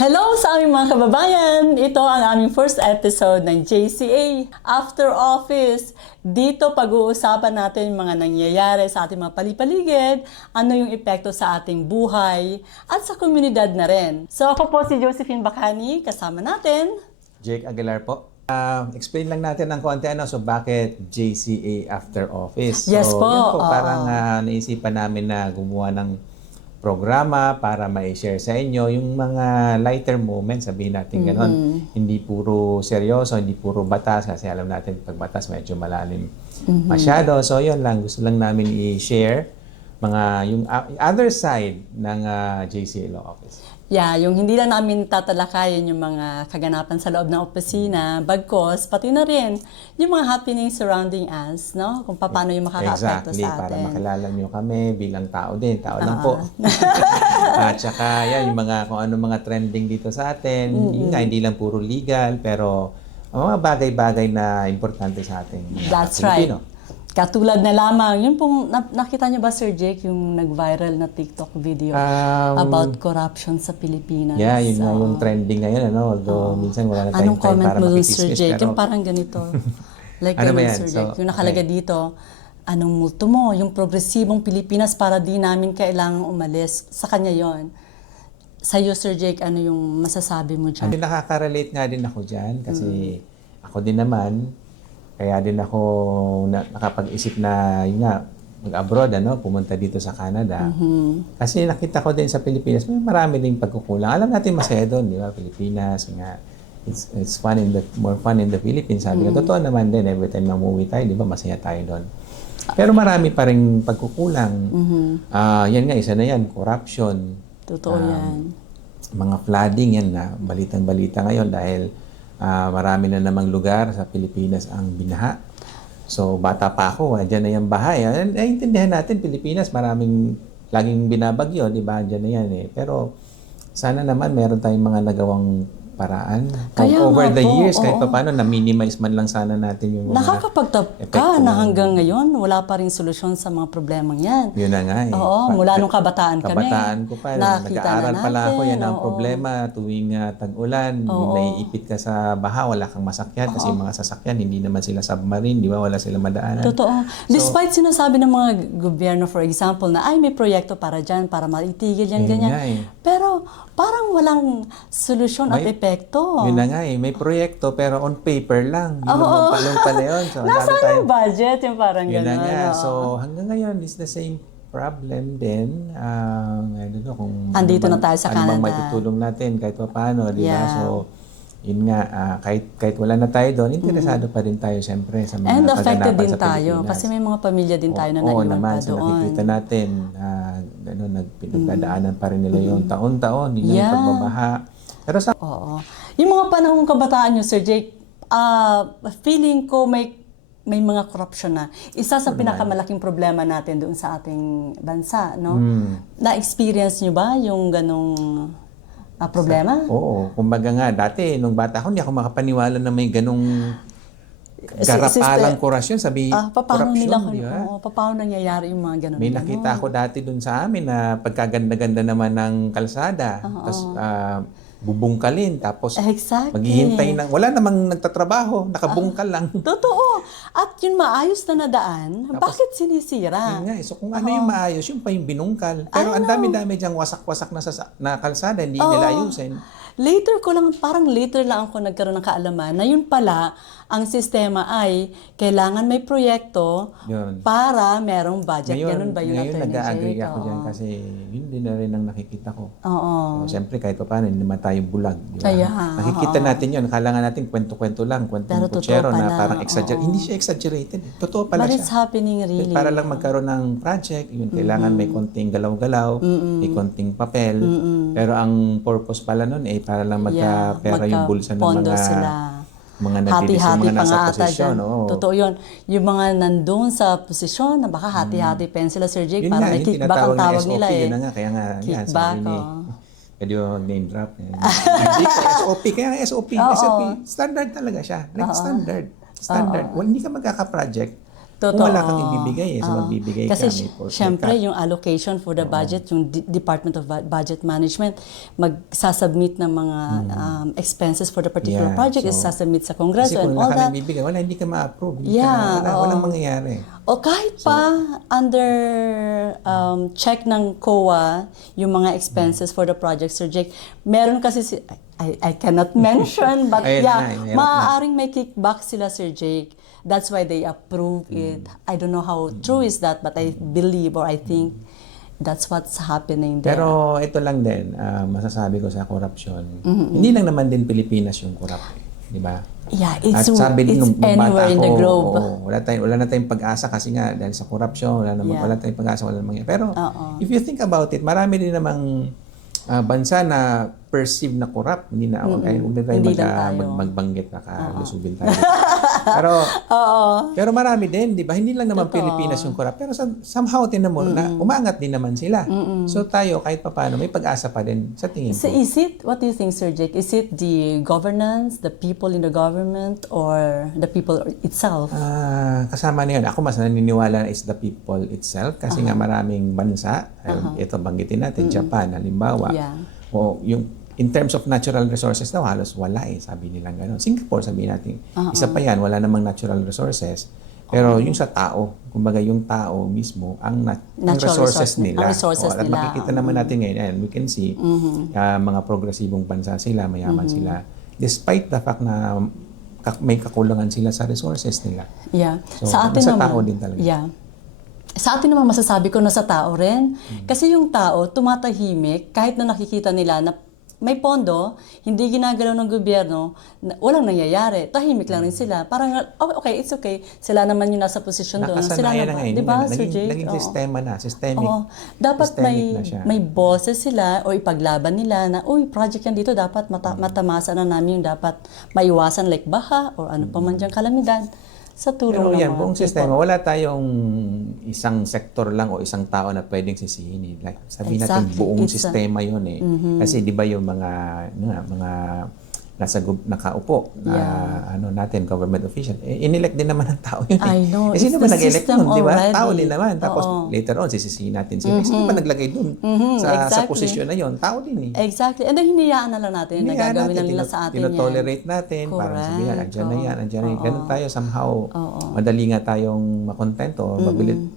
Hello sa aming mga kababayan! Ito ang aming first episode ng JCA After Office. Dito pag-uusapan natin yung mga nangyayari sa ating mga palipaligid, ano yung epekto sa ating buhay, at sa komunidad na rin. So ako po si Josephine Bacani, kasama natin Jake Aguilar po. Explain lang natin ng konti so bakit JCA After Office. Yes po. Yun po, parang naisipan namin na gumawa ng programa para ma-share sa inyo yung mga lighter moments, sabihin natin gano'n. Hindi puro seryoso, hindi puro batas, kasi alam natin pag batas medyo malalim masyado. So yun lang, gusto lang namin i-share yung other side ng JCA Law Office. Yeah, yung hindi lang namin tatalakayin yung mga kaganapan sa loob ng opisina, bagkos, pati na rin yung mga happenings surrounding us, no? Kung paano yung makaka-apekto sa atin. Para makilala nyo kami bilang tao din, tao lang po. At saka yan, yung kung ano mga trending dito sa atin, yun nga, hindi lang puro legal, pero mga bagay-bagay na importante sa atin. That's Filipino. Right. Katulad na lamang, yun pong, nakita niyo ba Sir Jake, yung nag-viral na TikTok video about corruption sa Pilipinas? Yeah, yun nga yung trending ngayon, although minsan wala na tayong anong comment para mo dun, makikismis. Sir Jake? Yung parang ganito. Like ano ba ganun, yan? Sir Jake. Yung nakalagay dito, anong multo mo? Yung progresibong Pilipinas para di namin kailangang umalis. Sa kanya yon. Sa iyo, Sir Jake, ano yung masasabi mo dyan? Nakaka-relate nga din ako dyan kasi ako din naman, kaya din ako nakapag-isip na yun nga, mag-abroad, pumunta dito sa Canada. Kasi nakita ko din sa Pilipinas, may marami ding pagkukulang. Alam natin masaya doon, di ba? Pilipinas, nga, it's fun more fun in the Philippines. Sabi ko, totoo naman din, every time na umuwi tayo, di ba, masaya tayo doon. Pero marami pa rin pagkukulang. Yan nga, isa na yan, corruption. Totoo yan. Mga flooding, yan na, balitang-balita ngayon dahil marami na namang lugar sa Pilipinas ang binaha. So, bata pa ako, andyan na yung bahay. Intindihan natin, Pilipinas, maraming laging binabagyo, di ba? Andyan na yan Pero, sana naman meron tayong mga nagawang paraan. Over the years, kahit paano, na-minimize man lang sana natin yung mga nakakapagtapka na hanggang ngayon, wala pa rin solusyon sa mga problemang yan. Yun na nga Oo, mula nung kabataan kami. Kabataan ko pa. Nag-aaral pala ako, yan ang problema. Tuwing tag-ulan, naiipit ka sa baha, wala kang masakyan kasi yung mga sasakyan, hindi naman sila submarine, di ba? Wala sila madaanan. Totoo. Despite sinasabi ng mga gobyerno, for example, na ay may proyekto para dyan, para maitigil yan, ganyan. Pero parang walang solusyon at epekto. Yun na nga may proyekto pero on paper lang. Yun naman pala yun. So, nasaan yung budget? Yung parang yun gano'n. Na nga. So hanggang ngayon, it's the same problem din. I don't know kung andito na tayo sa Canada. Ano bang maitutulong natin kahit pa paano, di ba? So, yun nga, kahit wala na tayo doon, interesado pa rin tayo siyempre sa mga and affected din sa tayo kasi may mga pamilya din tayo na naiwan pa doon. Nakikita natin, pinagdadaanan pa rin nila yung taon-taon, yung pagbabaha. Pero yung mga panahong kabataan nyo, Sir Jake, feeling ko may mga corruption na. Isa sa pinakamalaking problema natin doon sa ating bansa, no? Na-experience nyo ba yung ganong problema? Oo. Kumbaga nga, dati, nung bata ako, hindi ako makapaniwala na may ganong garapalang korasyon. Paano nila, di ba? paano nangyayari yung mga ganon? May nakita ako dati dun sa amin na pagkaganda-ganda naman ng kalsada. Tapos, bubungkalin. Tapos, maghihintay ng... Wala namang nagtatrabaho. Nakabungkal lang. Totoo. At yung maayos na nadaan, tapos, bakit sinisira? Yun nga. So, kung ano yung maayos, yun pa yung binungkal. Pero ang dami-dami dyang wasak-wasak na kalsada. Hindi nila ayusin. Parang later lang ako nagkaroon ng kaalaman na yun pala, ang sistema ay kailangan may proyekto para merong budget. Ganun ba yun? Ngayon nag-agree ako dyan kasi yun din na rin ang nakikita ko. Siyempre kahit pa paano, hindi naman tayo bulag. Nakikita natin yun. Akala nga natin kwento-kwento lang. Kwentong kutsero na parang exaggerated. Hindi siya exaggerated. Totoo pala siya. But it's happening really. Para lang magkaroon ng project, yun, kailangan may konting galaw-galaw, may konting papel. Pero ang purpose pala nun para lang magka-pera yung bulsa ng mga hati-hati mga nasa posisyon. Totoo yun. Yung mga nandun sa posisyon, na baka hati-hati pen sila, Sir Jake, para may kickback ang tawag nila Yun na nga, kaya nga, kickback, pwede yung name drop. SOP, kaya nga SOP. Standard talaga siya. Like standard. Well, hindi ka magkaka-project Kung wala kang ibibigay, so magbibigay Kasi kami for syempre, yung allocation for the budget, yung Department of Budget Management, magsasubmit ng mga expenses for the particular project, is sasubmit sa Kasi Kongreso kung and wala all kang that. ibibigay, hindi ka ma-approve. Walang mangyayari. O kahit pa under check ng COA, yung mga expenses for the project, Sir Jake, meron kasi I cannot mention, but maaaring may kickback sila, Sir Jake. That's why they approve it. I don't know how true is that, but I believe or I think that's what's happening there. Pero ito lang din, masasabi ko sa corruption, hindi lang naman din Pilipinas yung corrupt. Di ba? Yeah, At it's sabi nung anywhere in the globe. Wala na tayong pag-asa kasi nga dahil sa corruption, wala tayong pag-asa, wala namang. Pero if you think about it, marami din namang bansa na perceived na corrupt, hindi na huwag na tayo magbanggit na kalusubil tayo. pero marami din, di ba? Hindi lang naman Pilipinas yung corrupt, pero somehow tinan mo na umangat din naman sila. So tayo kahit papaano may pag-asa pa din sa tingin ko. So what do you think, Sir Jake? Is it the governance, the people in the government, or the people itself? Kasama na yun. Ako mas naniniwala na it's the people itself kasi nga maraming bansa, ito banggitin natin, Japan, halimbawa. O yung in terms of natural resources daw, halos wala sabi nilang gano'n. Singapore, sabihin natin, isa pa yan, wala namang natural resources. Pero yung sa tao, kumbaga yung tao mismo, ang resources nila. At makikita naman natin ngayon, and we can see, mga progresibong bansa sila, mayaman sila. Despite the fact na may kakulangan sila sa resources nila. Yeah. So, sa atin sa naman, tao din talaga. Yeah. Sa atin naman masasabi ko na sa tao rin. Kasi yung tao, tumatahimik kahit na nakikita nila na may pondo, hindi ginagalaw ng gobyerno, walang nangyayari. Tahimik lang rin sila. Parang, okay, it's okay. Sila naman yung nasa posisyon doon. Sila Nakasanayan na ngayon. Di ba, Sir Jake? Naging sistema na. Systemic. Dapat na siya. may boses sila o ipaglaban nila na, project yan dito, dapat matamasa na namin yung dapat maiwasan like baha or ano pa man dyan kalamidad. Sa tulong ng buong sistema, wala tayong isang sektor lang o isang tao na pwedeng sisihin. Like, sabihin natin buong sistema yun Kasi di ba yung mga nakaupo na natin, government official, inelect din naman ng tao yun. I know. Sino ba nag-elect nun, di ba? Already. Tao din naman. Tapos later on, sisisihin natin sila. Sino ba naglagay dun sa posisyon na yun? Tao din Exactly. And then hinayaan na lang natin na gagawin lang nila sa atin yan. Tinotolerate natin. Parang sabihin, andyan na yan. Ganun tayo somehow. Madali nga tayong makontento.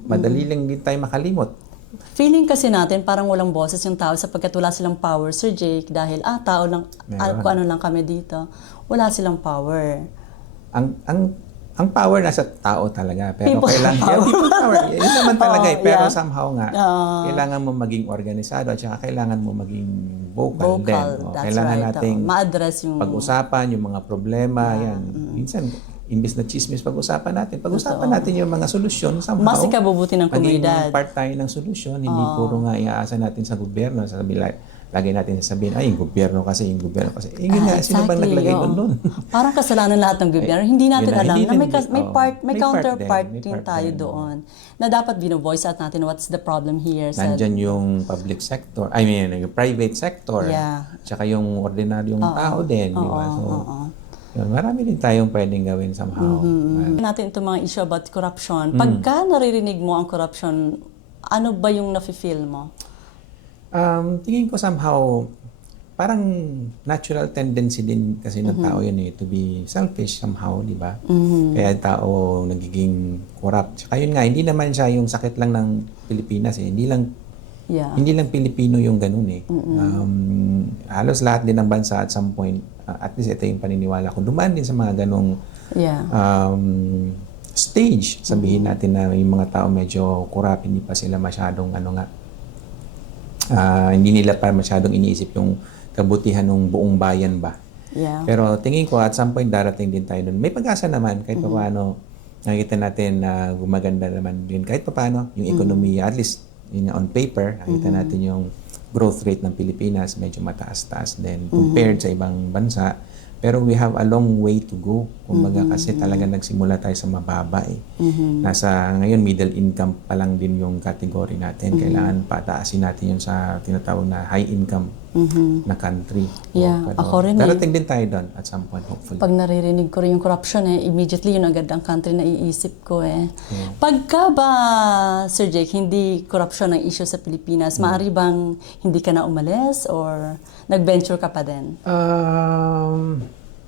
Madali lang din tayo makalimot. Feeling kasi natin parang walang boses yung tao sapagkat wala silang power, Sir Jake, dahil tao lang, kung ano lang kami dito, wala silang power. Ang power nasa tao talaga, pero people power. Yun naman talaga pero somehow nga kailangan mo maging organisado at saka kailangan mo maging vocal din. Kailangan nating ma-address yung pag-usapan yung mga problema, yan. Minsan imbis na chismis pag-usapan natin yung mga solusyon somehow. Mas ikabubuti ng komunidad. Maging part tayo ng solusyon, hindi puro nga iaasa natin sa gobyerno. Lagi natin sasabihin, yung gobyerno kasi. Yun nga, sino bang naglagay doon? Parang kasalanan lahat ng gobyerno. Hindi natin alam na may counterpart din tayo doon. Na dapat bino-voice out natin what's the problem here. Nandyan yung public sector, yung private sector. Tsaka yung ordinaryong tao din. Marami din tayong pwedeng gawin somehow. Natin itong mga issue about corruption. Pagka naririnig mo ang corruption, ano ba yung nafe-feel mo? Tingin ko somehow, parang natural tendency din kasi ng tao yun to be selfish somehow, di ba? Kaya tao nagiging corrupt. Tsaka yun nga, hindi naman siya yung sakit lang ng Pilipinas Hindi lang Pilipino yung ganun halos lahat din ng bansa at some point, at least ito yung paniniwala ko, dumaan din sa mga ganong stage. Sabihin natin na yung mga tao medyo corrupt, hindi pa sila masyadong hindi nila pa masyadong iniisip yung kabutihan ng buong bayan ba. Pero tingin ko at some point darating din tayo dun. May pag-asa naman kahit paano nakikita natin na gumaganda naman din kahit paano yung ekonomiya, at least on paper, nakita natin yung growth rate ng Pilipinas medyo mataas-taas din compared sa ibang bansa. Pero we have a long way to go. Kumbaga kasi talaga nagsimula tayo sa mababa Nasa ngayon middle income pa lang din yung category natin. Kailangan pataasin natin yung sa tinatawag na high income na country. Yeah, ako rin darating din tayo doon at some point, hopefully. Pag naririnig ko rin yung corruption immediately yun agad ang country na iisip ko Pagka ba, Sir Jake, hindi corruption ang issue sa Pilipinas, maaari bang hindi ka na umalis or nag-venture ka pa din?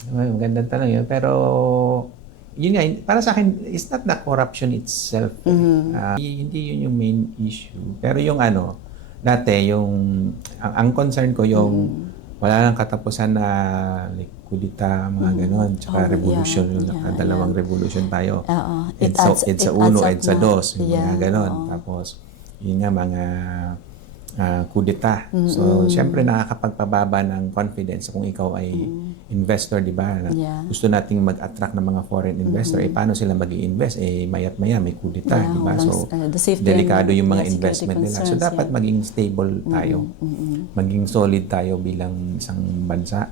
Magandang tanong yun. Pero, yun nga, para sa akin, it's not the corruption itself. Hindi yun yung main issue. Pero yung dati, ang concern ko yung wala nang katapusan na like kudita, mga ganon, tsaka revolution, yung dalawang revolution tayo. EDSA 1, EDSA 2, yung mga ganon. Tapos, yun nga, mga kudita. So, syempre nakakapagpababa ng confidence kung ikaw ay investor, di ba? Gusto nating mag-attract ng mga foreign investor. Paano sila mag-i-invest? Mayat maya may kudita, di ba? So, delikado yung mga investment nila. So, dapat maging stable tayo. Maging solid tayo bilang isang bansa,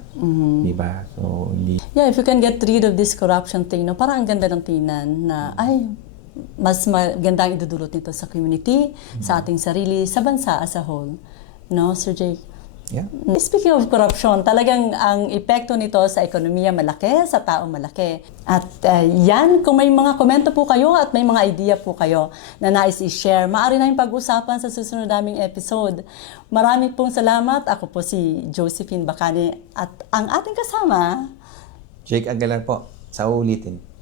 di ba? So, hindi... Yeah, if you can get rid of this corruption thing, parang ang ganda ng tingnan na, mas maganda ang idudulot nito sa community, sa ating sarili, sa bansa as a whole. No, Sir Jake? Yeah. Speaking of corruption, talagang ang epekto nito sa ekonomiya malaki, sa tao malaki. At yan, kung may mga komento po kayo at may mga idea po kayo na nais i-share, maaari na yung pag-usapan sa susunod naming episode. Maraming pong salamat. Ako po si Josephine Bacani at ang ating kasama, Jake Aguilar po, sa ulitin.